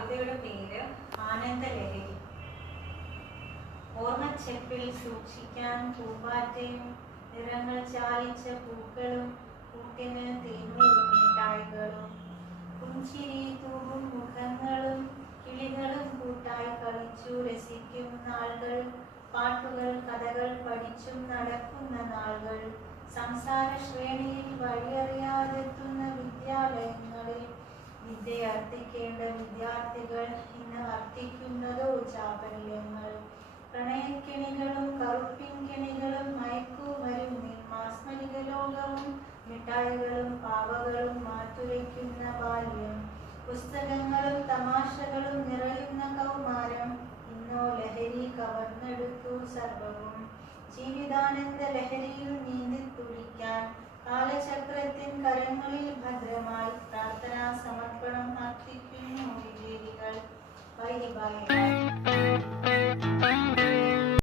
കവിതയുടെ പേര് ആനന്ദലഹരി. ഓർമ്മച്ചെപ്പിൽ സൂക്ഷിക്കാൻ പൂമ്പാറ്റയും നിറങ്ങൾ ചാലിച്ച പൂക്കളും കൂട്ടിന് തേൻമിഠായികളും പുഞ്ചിരി തൂകും മുഖങ്ങളും കിളികളും കൂട്ടായി കളിച്ചു രസിക്കും നാളുകൾ, പാട്ടുകൾ കഥകൾ പഠിച്ചും നടക്കുന്ന നാളുകൾ, സംസാര ശ്രേണിയിൽ വഴിയറിയാതെത്തുന്ന വിദ്യാലയങ്ങളിൽ വിദ്യയർത്ഥിക്കേണ്ട വിദ്യാർത്ഥികൾ ഇന്ന് അർത്ഥിക്കുന്നതോ ചാപല്യങ്ങൾ, പ്രണയക്കെണികളും കറുപ്പിൻ കെണികളും മയക്കുമരുന്നിൻ മാസ്മരിക ലോകവും മിഠായികളും പാവകളും മാറ്റുരയ്ക്കുന്ന ബാല്യം, പുസ്തകങ്ങളും തമാശകളും നിറയുന്ന കൗമാരം, ഇന്നോ ലഹരി കവർന്നെടുത്തു സർവവും. ജീവിതാനന്ദ ലഹരിയിൽ നീന്തി തുടിക്കാൻ കാലചക്രത്തിൻ കരങ്ങളിൽ ഭദ്രമായി പ്രാർത്ഥനാ സമർപ്പണം അർപ്പിക്കുന്നു വിജയികൾ. Bye bye.